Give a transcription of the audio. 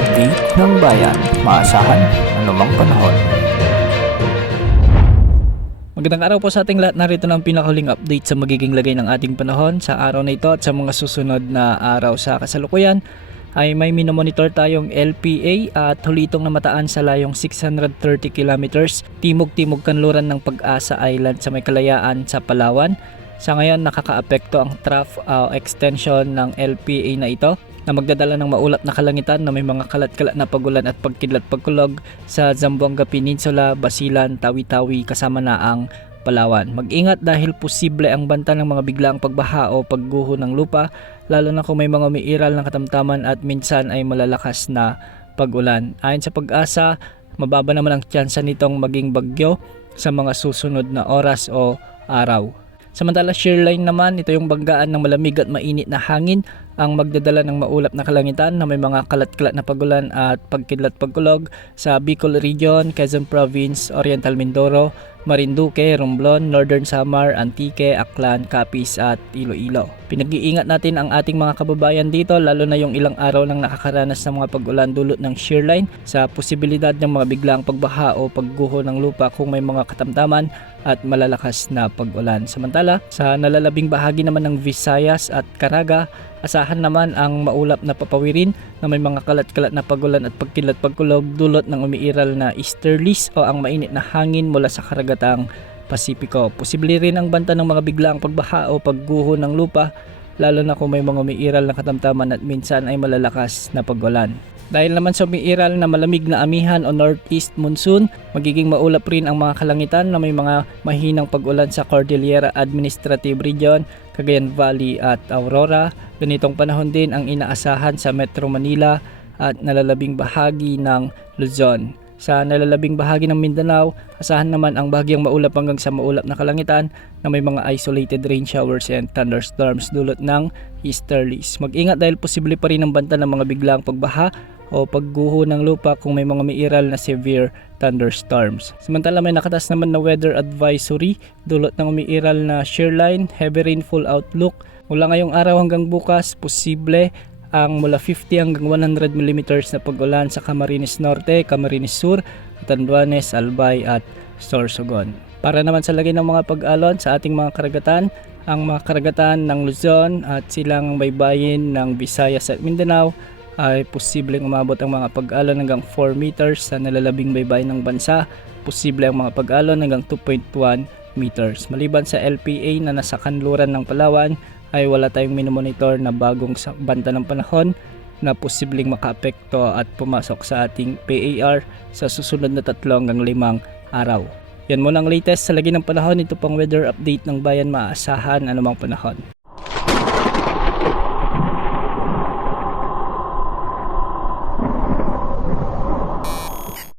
update ng bayan. Maasahan anumang panahon. Magandang araw po sa ating lahat. Narito na ang pinakahuling update sa magiging lagay ng ating panahon sa araw na ito at sa mga susunod na araw. Sa kasalukuyan ay may minomonitor tayong LPA at hulitong namataan sa layong 630 kilometers timog-timog kanluran ng Pag-asa Island sa may kalayaan sa Palawan. Sa ngayon nakakaapekto ang trough extension ng LPA na ito na magdadala ng maulap na kalangitan na may mga kalat-kalat na pagulan at pagkidlat-pagkulog sa Zamboanga Peninsula, Basilan, Tawi-Tawi kasama na ang Palawan. Mag-ingat dahil posible ang banta ng mga biglaang pagbaha o pagguho ng lupa, lalo na kung may mga umiiral ng katamtaman at minsan ay malalakas na pag-ulan. Ayon sa Pag-asa, mababa naman ang tsansa nitong maging bagyo sa mga susunod na oras o araw. Samantala shearline naman, ito yung banggaan ng malamig at mainit na hangin ang magdadala ng maulap na kalangitan na may mga kalat-kalat na pagulan at pagkidlat-pagkulog sa Bicol Region, Quezon Province, Oriental Mindoro, Marinduque, Romblon, Northern Samar, Antique, Aklan, Capiz at Iloilo. Pinag-iingat natin ang ating mga kababayan dito lalo na yung ilang araw nang nakakaranas ng mga pag-ulan dulot ng shearline sa posibilidad ng mga biglaang pagbaha o pagguho ng lupa kung may mga katamtaman at malalakas na pag-ulan. Samantala, sa nalalabing bahagi naman ng Visayas at Caraga, asahan naman ang maulap na papawirin na may mga kalat-kalat na pagulan at pagkilat-pagkulog dulot ng umiiral na easterlies o ang mainit na hangin mula sa karagatang Pasipiko. Posible rin ang banta ng mga biglaang pagbaha o pagguho ng lupa lalo na kung may mga umiiral na katamtaman at minsan ay malalakas na pag-ulan. Dahil naman sa umiiral na malamig na amihan o northeast monsoon, magiging maulap rin ang mga kalangitan na may mga mahinang pag-ulan sa Cordillera Administrative Region, Cagayan Valley at Aurora. Ganitong panahon din ang inaasahan sa Metro Manila at nalalabing bahagi ng Luzon. Sa nalalabing bahagi ng Mindanao, asahan naman ang bahagyang maulap hanggang sa maulap na kalangitan na may mga isolated rain showers and thunderstorms dulot ng easterlies. Mag-ingat dahil posible pa rin ang banta ng mga biglaang pagbaha o pagguho ng lupa kung may mga umiiral na severe thunderstorms. Samantala may nakatas naman na weather advisory dulot ng umiiral na shearline, heavy rainfall outlook. Mula ngayong araw hanggang bukas, posible ang mula 50 hanggang 100 mm na pag-ulan sa Camarines Norte, Camarines Sur, Catanduanes, Albay at Sorsogon. Para naman sa lagay ng mga pag-alon sa ating mga karagatan, ang mga karagatan ng Luzon at silang baybayin ng Visayas at Mindanao ay posibleng umabot ang mga pag-alon hanggang 4 meters sa nalalabing baybayin ng bansa. Posible ang mga pag-alon hanggang 2.1 meters. Maliban sa LPA na nasa kanluran ng Palawan, ay wala tayong minomonitor na bagong banta ng panahon na posibleng makaapekto at pumasok sa ating PAR sa susunod na 3 hanggang 5 araw. Yan muna ang latest sa lagi ng panahon. Ito pang weather update ng bayan, maasahan anumang panahon.